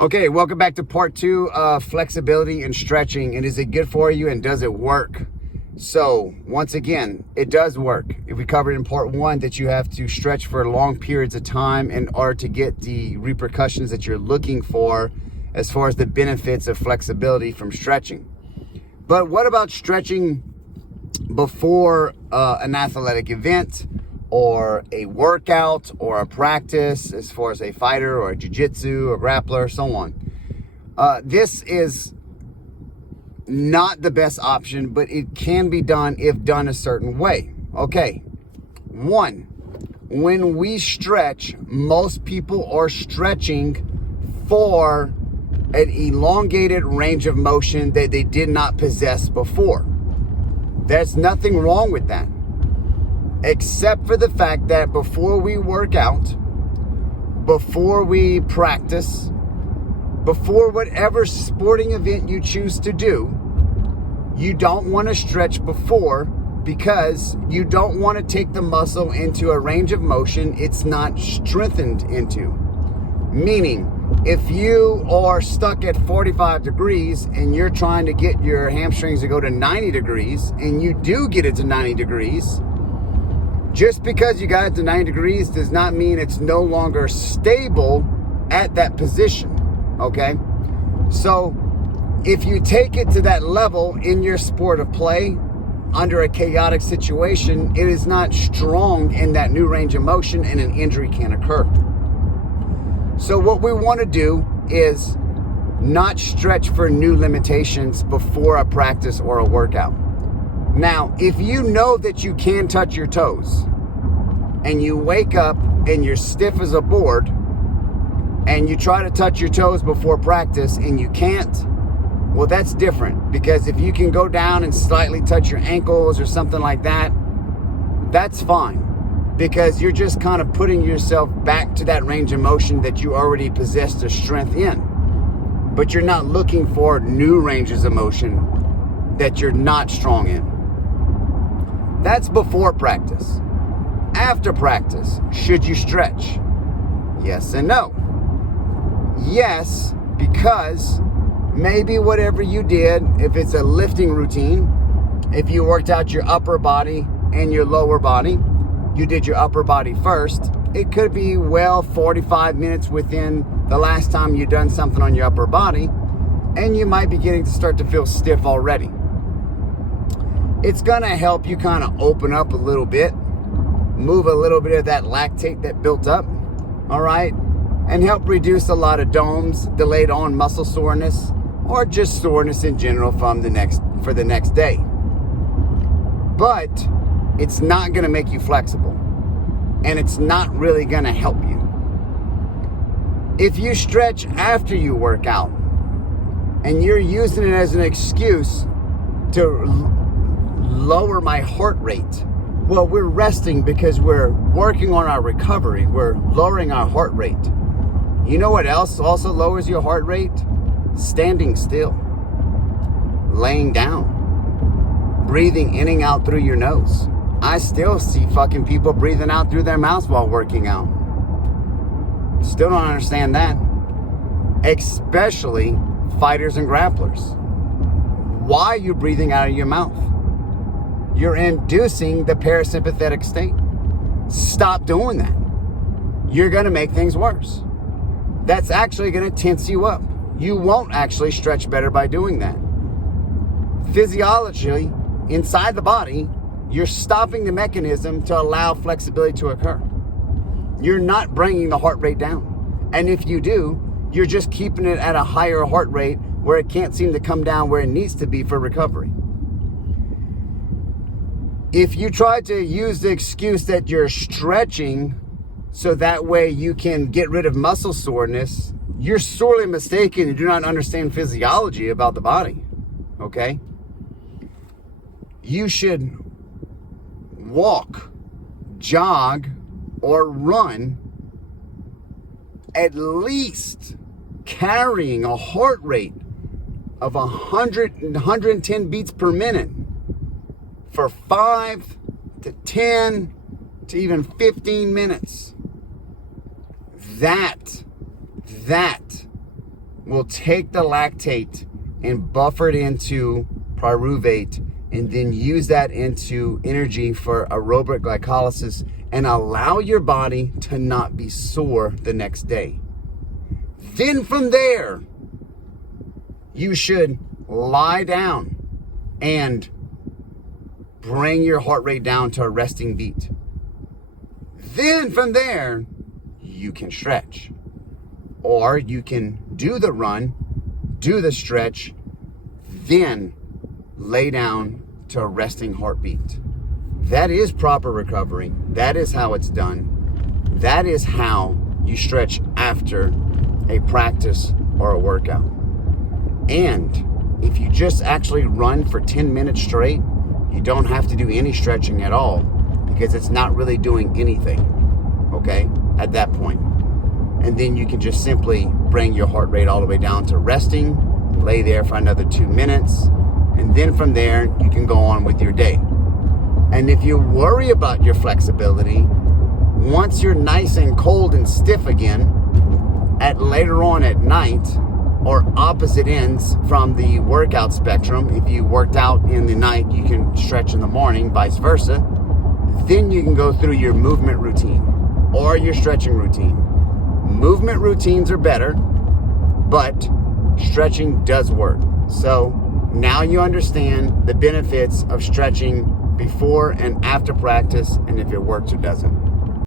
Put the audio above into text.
Okay, welcome back to part 2 of flexibility and stretching. And is it good for you and does it work? So once again, it does work. If we covered in part 1 that you have to stretch for long periods of time in order to get the repercussions that you're looking for as far as the benefits of flexibility from stretching. But what about stretching before an athletic event or a workout or a practice, as far as a fighter or a jiu-jitsu or grappler, so on? This is not the best option, but it can be done if done a certain way. Okay, 1, when we stretch, most people are stretching for an elongated range of motion that they did not possess before. There's nothing wrong with that, except for the fact that before we work out, before we practice, before whatever sporting event you choose to do, you don't want to stretch before, because you don't want to take the muscle into a range of motion it's not strengthened into. Meaning, if you are stuck at 45 degrees and you're trying to get your hamstrings to go to 90 degrees, and you do get it to 90 degrees, just because you got it to 90 degrees does not mean it's no longer stable at that position, okay? So if you take it to that level in your sport of play, under a chaotic situation, it is not strong in that new range of motion and an injury can occur. So what we want to do is not stretch for new limitations before a practice or a workout. Now, if you know that you can touch your toes and you wake up and you're stiff as a board and you try to touch your toes before practice and you can't, well, that's different, because if you can go down and slightly touch your ankles or something like that, that's fine, because you're just kind of putting yourself back to that range of motion that you already possessed a strength in. But you're not looking for new ranges of motion that you're not strong in. That's before practice. After practice, should you stretch? Yes and no. Yes, because maybe whatever you did, if it's a lifting routine, if you worked out your upper body and your lower body, you did your upper body first, it could be 45 minutes within the last time you done something on your upper body, and you might be getting to start to feel stiff already. It's gonna help you kind of open up a little bit, move a little bit of that lactate that built up, all right, and help reduce a lot of DOMS, delayed on muscle soreness, or just soreness in general for the next day. But it's not gonna make you flexible, and it's not really gonna help you. If you stretch after you work out and you're using it as an excuse to lower my heart rate, well, we're resting because we're working on our recovery. We're lowering our heart rate. You know what else also lowers your heart rate? Standing still, laying down, breathing in and out through your nose. I still see fucking people breathing out through their mouths while working out. Still don't understand that. Especially fighters and grapplers. Why are you breathing out of your mouth? You're inducing the parasympathetic state. Stop doing that. You're gonna make things worse. That's actually gonna tense you up. You won't actually stretch better by doing that. Physiologically, inside the body, you're stopping the mechanism to allow flexibility to occur. You're not bringing the heart rate down. And if you do, you're just keeping it at a higher heart rate where it can't seem to come down where it needs to be for recovery. If you try to use the excuse that you're stretching so that way you can get rid of muscle soreness, you're sorely mistaken and do not understand physiology about the body, okay? You should walk, jog, or run at least carrying a heart rate of 110 beats per minute for 5 to 10 to even 15 minutes. That will take the lactate and buffer it into pyruvate and then use that into energy for aerobic glycolysis and allow your body to not be sore the next day. Then from there, you should lie down and bring your heart rate down to a resting beat. Then from there, you can stretch. Or you can do the run, do the stretch, then lay down to a resting heartbeat. That is proper recovery. That is how it's done. That is how you stretch after a practice or a workout. And if you just actually run for 10 minutes straight, you don't have to do any stretching at all because it's not really doing anything, okay, at that point. And then you can just simply bring your heart rate all the way down to resting, lay there for another 2 minutes, and then from there, you can go on with your day. And if you worry about your flexibility, once you're nice and cold and stiff again, at later on at night, or opposite ends from the workout spectrum, if you worked out in the night, you can stretch in the morning, vice versa, then you can go through your movement routine or your stretching routine. Movement routines are better, but stretching does work. So now you understand the benefits of stretching before and after practice and if it works or doesn't.